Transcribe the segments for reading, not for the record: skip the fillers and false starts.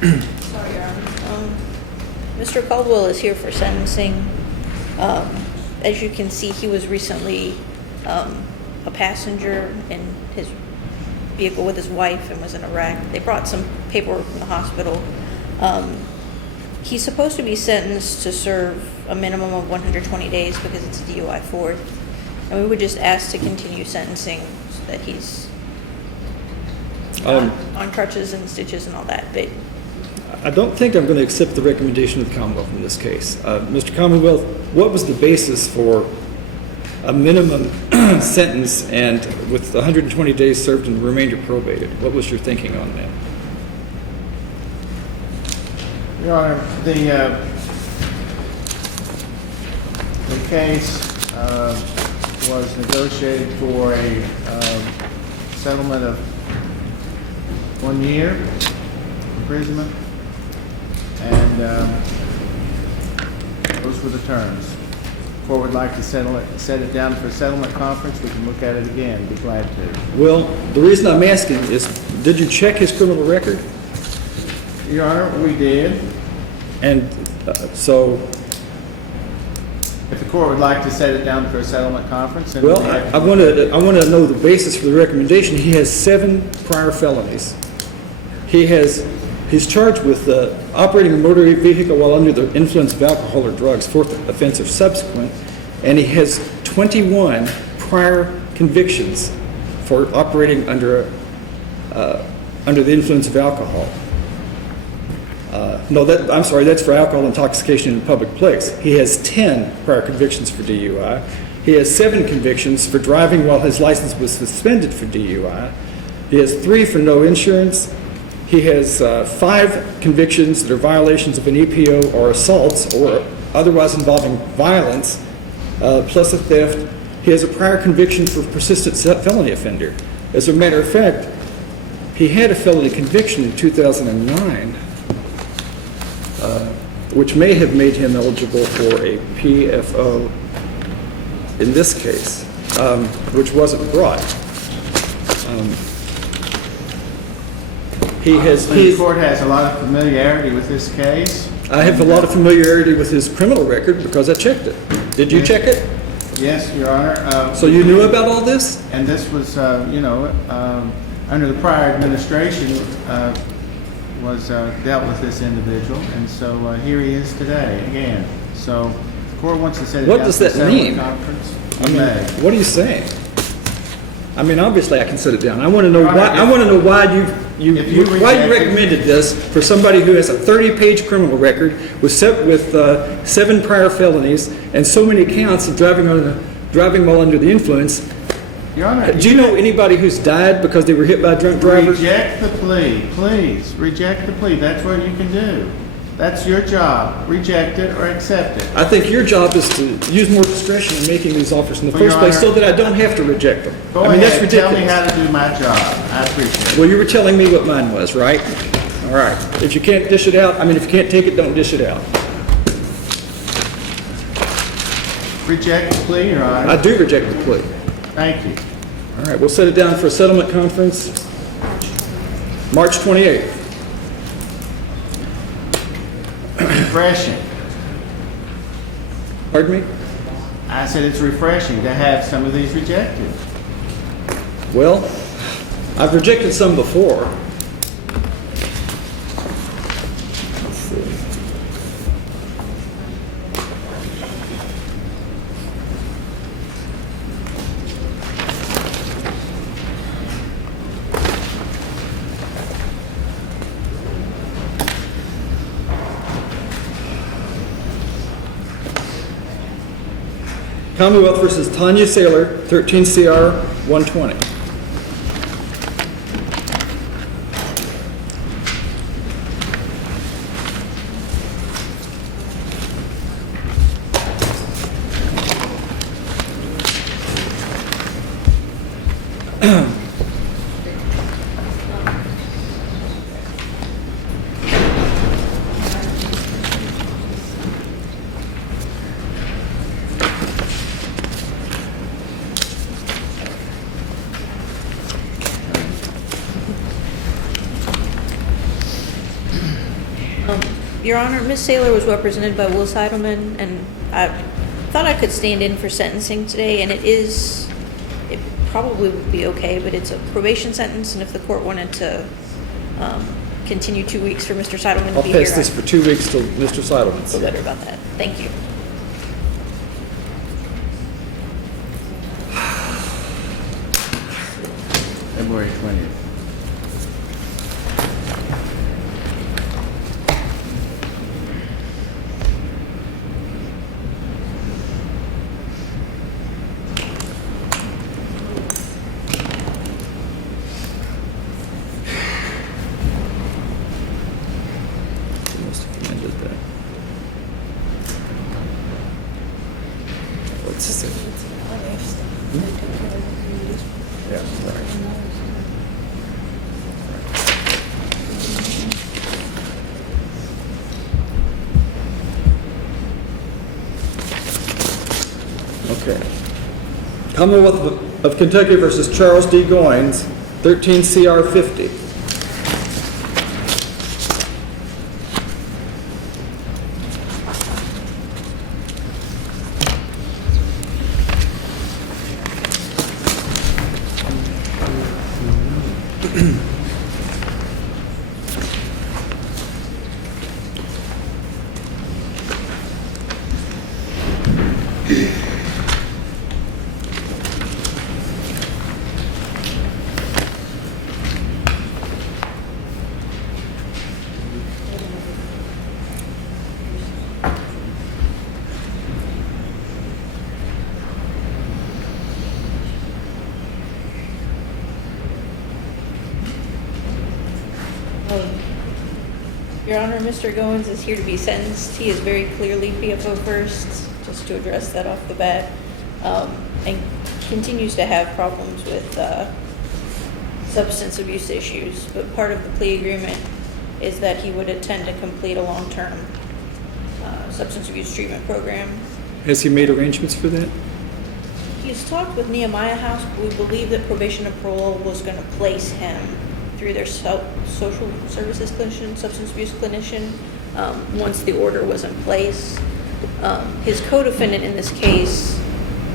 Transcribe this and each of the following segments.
Sorry, Your Honor. Mr. Caldwell is here for sentencing. As you can see, he was recently a passenger in his vehicle with his wife and was in Iraq. They brought some paperwork from the hospital. He's supposed to be sentenced to serve a minimum of 120 days because it's a DUI fourth. And we would just ask to continue sentencing so that he's on crutches and stitches and all that. But I don't think I'm going to accept the recommendation of the Commonwealth in this case. Mr. Commonwealth, what was the basis for a minimum sentence and with 120 days served and the remainder probated? What was your thinking on that? Your Honor, the case was negotiated for a settlement of 1 year imprisonment, and those were the terms. The court would like to set it down for a settlement conference. We can look at it again. Be glad to. Well, the reason I'm asking is, did you check his criminal record? Your Honor, we did. And so, If the court would like to set it down for a settlement conference, then well, we have I want to know the basis for the recommendation. He has 7 prior felonies. He's charged with operating a motor vehicle while under the influence of alcohol or drugs, 4th offense or subsequent, and he has 21 prior convictions for operating under the influence of alcohol. I'm sorry, that's for alcohol intoxication in a public place. He has 10 prior convictions for DUI. He has 7 convictions for driving while his license was suspended for DUI. He has 3 for no insurance. He has 5 convictions that are violations of an EPO or assaults or otherwise involving violence, plus a theft. He has a prior conviction for persistent felony offender. As a matter of fact, he had a felony conviction in 2009, which may have made him eligible for a PFO in this case, which wasn't brought. The court has a lot of familiarity with this case. I have a lot of familiarity with his criminal record because I checked it. Did you check it? Yes, Your Honor. So you knew about all this? And this was, under the prior administration, was dealt with this individual, and so here he is today again. So the court wants to set it What down does for a that settlement mean? conference. I mean, May. what are you saying? I mean, obviously I can set it down. I want to know why. I want to know why you recommended this for somebody who has a 30-page criminal record with 7 prior felonies and so many counts of driving while under the influence. Your Honor, Do you know anybody who's died because they were hit by drunk drivers? reject the plea, please. Reject the plea. That's what you can do. That's your job. Reject it or accept it. I think your job is to use more discretion in making these offers in the Well, Your first place Honor, so that I don't have to reject them. Go I mean, ahead. that's ridiculous. Tell me how to do my job. I appreciate it. Well, you were telling me what mine was, right? All right. If you can't dish it out, if you can't take it, don't dish it out. Reject the plea, Your Honor. I do reject the plea. Thank you. All right, we'll set it down for a settlement conference, March 28th. Refreshing. Pardon me? I said it's refreshing to have some of these rejected. Well, I've rejected some before. Let's see. Commonwealth versus Tanya Saylor, 13 CR 120. Your Honor, Ms. Saylor was represented by Will Seidelman, and I thought I could stand in for sentencing today, and it probably would be okay, but it's a probation sentence, and if the court wanted to continue 2 weeks for Mr. Seidelman to I'll be here, pass this for 2 weeks till Mr. Seidelman's feel here. better about that. Thank you. February 20th. Must have amended that. Let's see. Yeah, right. Okay. Commonwealth of Kentucky versus Charles D. Goines, 13 CR 50. Your Honor, Mr. Goins is here to be sentenced. He is very clearly PFO first, just to address that off the bat, and continues to have problems with substance abuse issues. But part of the plea agreement is that he would intend to complete a long-term substance abuse treatment program. Has he made arrangements for that? He's talked with Nehemiah House, but we believe that probation and parole was going to place him through their social services clinician, substance abuse clinician, once the order was in place. His co-defendant in this case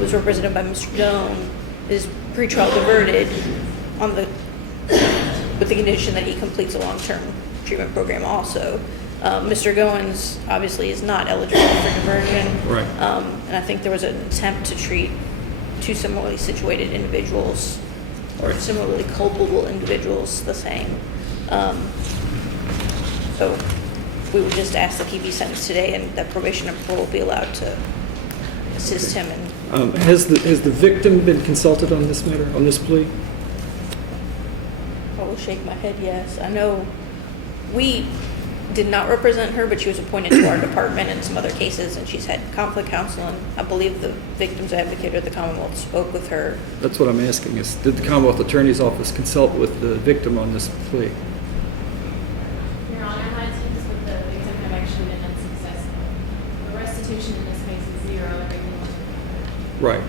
was represented by Mr. Doan, is pretrial diverted with the condition that he completes a long-term treatment program also. Mr. Goins obviously is not eligible for diversion. Right. And I think there was an attempt to treat two similarly situated individuals or similarly culpable individuals the same. So we would just ask that he be sentenced today and that probation and parole be allowed to assist him in. Has the victim been consulted on this matter, on this plea? I will shake my head yes. I know we did not represent her, but she was appointed to our department in some other cases, and she's had conflict counseling. I believe the victim's advocate or the Commonwealth spoke with her. That's what I'm asking, is did the Commonwealth Attorney's Office consult with the victim on this plea? Your Honor, my attempts with the victim have actually been unsuccessful. The restitution in this case is zero. Everything was recovered. Right,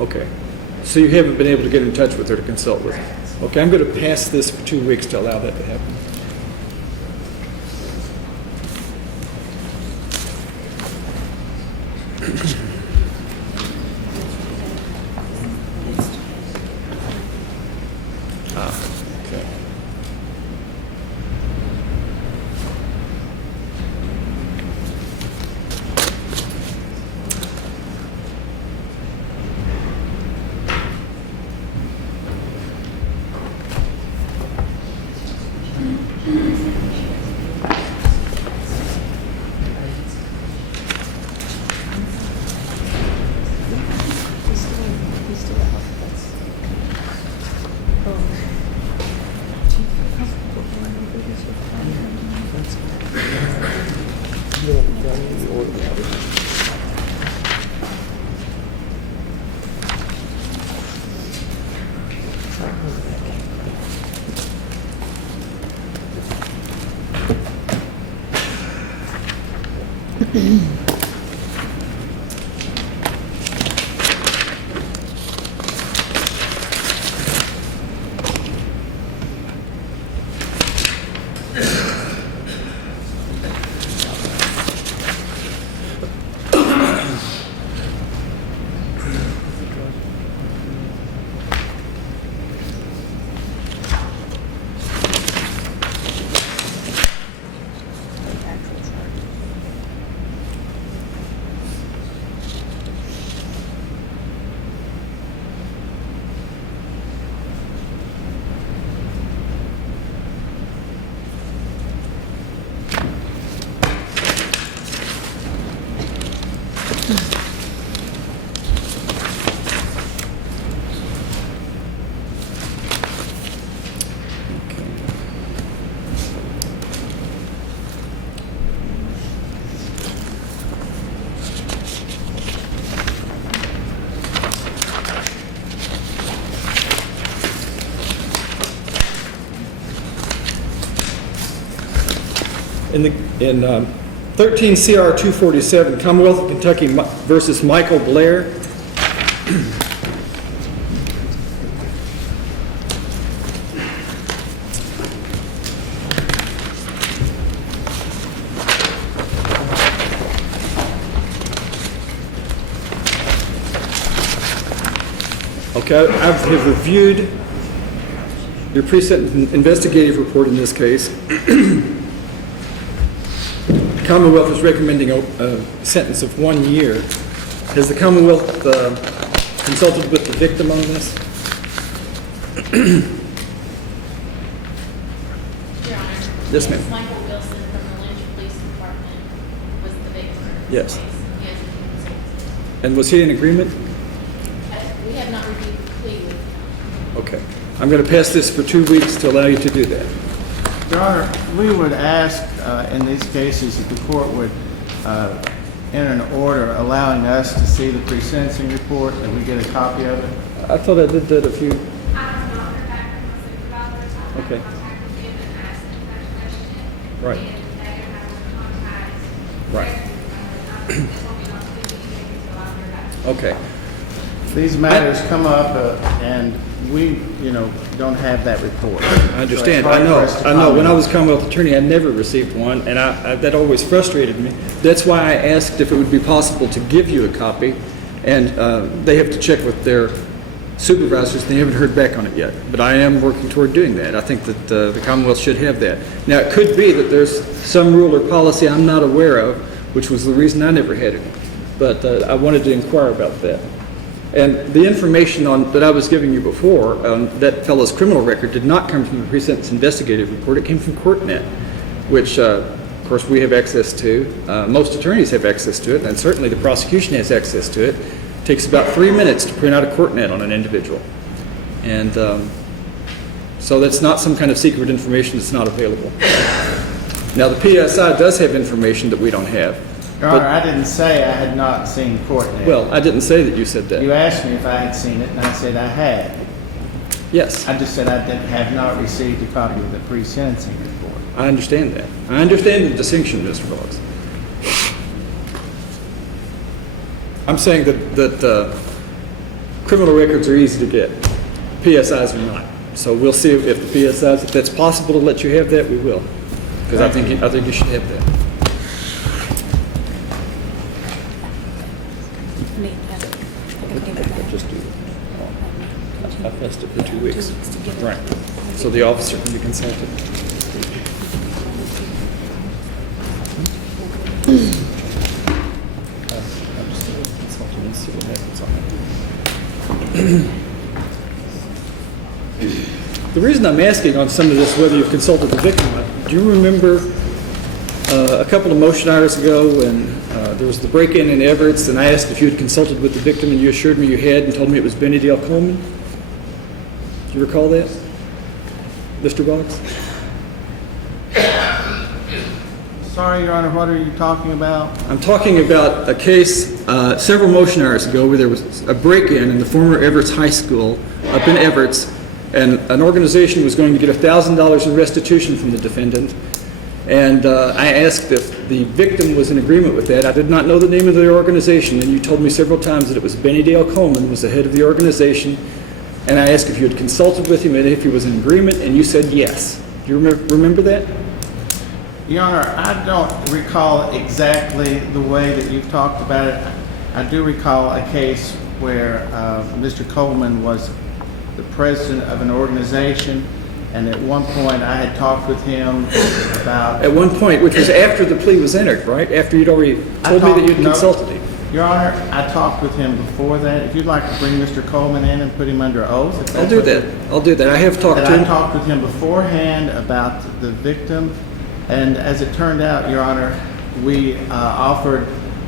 okay. So you haven't been able to get in touch with her to consult with her? Correct. Okay, I'm going to pass this for 2 weeks to allow that to happen. Okay. In 13 CR 247, Commonwealth of Kentucky versus Michael Blair. Okay, I have reviewed your pre-sentence investigative report in this case. Commonwealth is recommending a sentence of 1 year. Has the Commonwealth consulted with the victim on this? Your Honor. Yes, ma'am. Michael Wilson from the Lynch Police Department was the victim. in this Yes. case. He has been consulted. And was he in agreement? We have not reviewed the plea with him. Okay. I'm going to pass this for 2 weeks to allow you to do that. Your Honor, we would ask in these cases that the court would enter an order allowing us to see the pre-sentencing report, and we get a copy of it. I thought I did that a few. I have not heard back from the supervisors. I have Okay. contacted them and asked them that question. Right. And they have contact. Right. They told me not to do anything until I heard back. Okay. These matters come up, and we, don't have that report. I understand. I know. When I was Commonwealth attorney, I never received one, and that always frustrated me. That's why I asked if it would be possible to give you a copy, and they have to check with their supervisors. They haven't heard back on it yet, but I am working toward doing that. I think that the Commonwealth should have that. Now, it could be that there's some rule or policy I'm not aware of, which was the reason I never had it, but I wanted to inquire about that. And the information that I was giving you before on that fellow's criminal record did not come from the pre-sentence investigative report. It came from CourtNet, which, of course, we have access to. Most attorneys have access to it, and certainly the prosecution has access to it. It takes about 3 minutes to print out a CourtNet on an individual. And so that's not some kind of secret information that's not available. Now, the PSI does have information that we don't have. Your Honor, I didn't say I had not seen CourtNet. Well, I didn't say that you said that. You asked me if I had seen it, and I said I had. Yes. I just said I have not received a copy of the pre-sentencing report. I understand that. I understand the distinction, Mr. Boggs. I'm saying that criminal records are easy to get. PSIs are not. So we'll see if the PSIs, if that's possible to let you have that, we will. Because I think you should have that. Just do it. I've asked it for 2 weeks. Right. So the officer can be consulted. I'm just going to consult him and see what happens on it. The reason I'm asking on some of this whether you've consulted the victim, do you remember a couple of motion hours ago when there was the break-in in Everett's, and I asked if you had consulted with the victim, and you assured me you had and told me it was Benny Dale Coleman? Do you recall that, Mr. Boggs? Sorry, Your Honor, what are you talking about? I'm talking about a case several motion hours ago where there was a break-in in the former Everett's High School up in Everett's, and an organization was going to get $1,000 in restitution from the defendant. And I asked if the victim was in agreement with that. I did not know the name of the organization, and you told me several times that it was Benny Dale Coleman was the head of the organization. And I asked if you had consulted with him and if he was in agreement, and you said yes. Do you remember that? Your Honor, I don't recall exactly the way that you've talked about it. I do recall a case where Mr. Coleman was the president of an organization, and at one point I had talked with him about... At one point, which was after the plea was entered, right? After you'd already told me that you'd consulted him. Your Honor, I talked with him before that. If you'd like to bring Mr. Coleman in and put him under oath... I'll do that. I'll do that. I have talked to him. I talked with him beforehand about the victim, and as it turned out, Your Honor, we offered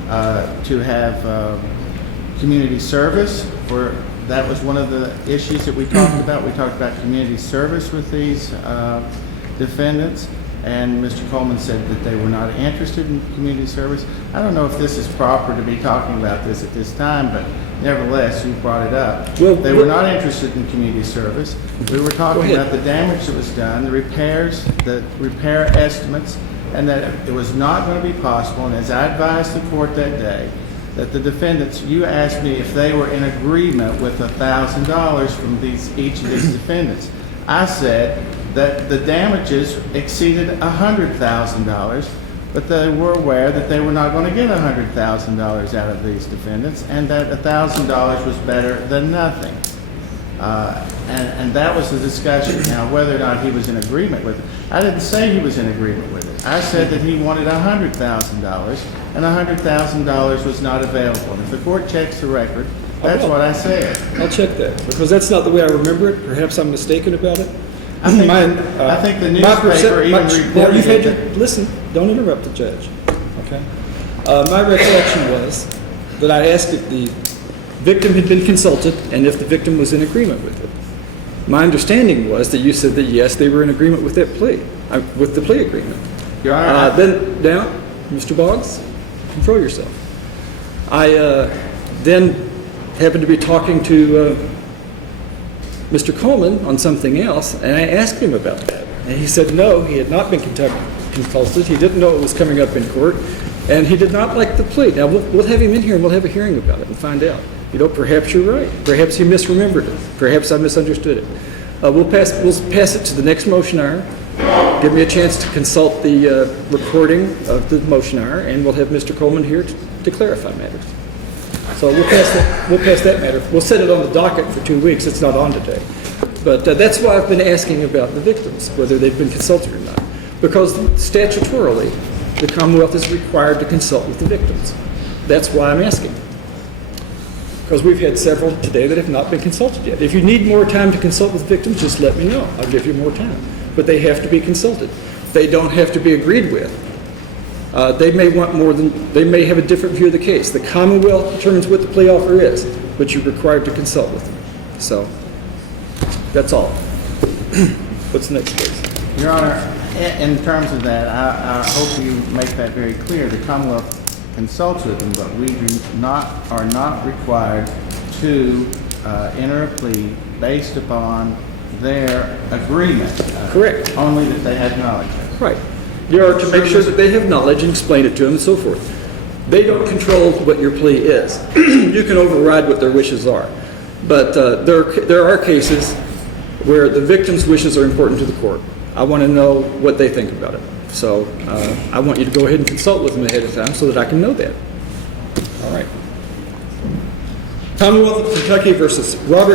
to have community service. That was one of the issues that we talked about. We talked about community service with these defendants, and Mr. Coleman said that they were not interested in community service. I don't know if this is proper to be talking about this at this time, but nevertheless, you brought it up. Well, they were not interested in community service. We were talking Go ahead. about the damage that was done, the repairs, the repair estimates, and that it was not going to be possible, and as I advised the court that day, that the defendants, you asked me if they were in agreement with $1,000 from each of these defendants. I said that the damages exceeded $100,000, but they were aware that they were not going to get $100,000 out of these defendants, and that $1,000 was better than nothing. And that was the discussion. Now, whether or not he was in agreement with it, I didn't say he was in agreement with it. I said that he wanted $100,000, and $100,000 was not available. And if the court checks the record, that's what I said. I'll check that, because that's not the way I remember it. Perhaps I'm mistaken about it. I think the newspaper even reported it. Listen, don't interrupt the judge, okay? My recollection was that I asked if the victim had been consulted and if the victim was in agreement with it. My understanding was that you said that, yes, they were in agreement with that plea, with the plea agreement. Your Honor, Then, now, Mr. Boggs, control yourself. I then happened to be talking to Mr. Coleman on something else, and I asked him about that. And he said no, he had not been consulted, he didn't know it was coming up in court, and he did not like the plea. Now, we'll have him in here and we'll have a hearing about it and find out. You know, perhaps you're right. Perhaps you misremembered it. Perhaps I misunderstood it. We'll pass it to the next motioner. Give me a chance to consult the recording of the motioner, and we'll have Mr. Coleman here to clarify matters. So we'll pass that matter. We'll set it on the docket for 2 weeks. It's not on today. But that's why I've been asking about the victims, whether they've been consulted or not. Because statutorily, the Commonwealth is required to consult with the victims. That's why I'm asking. Because we've had several today that have not been consulted yet. If you need more time to consult with victims, just let me know. I'll give you more time. But they have to be consulted. They don't have to be agreed with. They may want more than, they may have a different view of the case. The Commonwealth determines what the plea offer is, but you're required to consult with them. So, that's all. What's the next case? Your Honor, in terms of that, I hope you make that very clear. The Commonwealth consults with them, but we are not required to enter a plea based upon their agreement. Correct. Only that they had knowledge of it. Right. You are to make sure that they have knowledge and explain it to them and so forth. They don't control what your plea is. You can override what their wishes are. But there are cases where the victim's wishes are important to the court. I want to know what they think about it. So I want you to go ahead and consult with them ahead of time so that I can know that. All right. Commonwealth of Kentucky versus Robert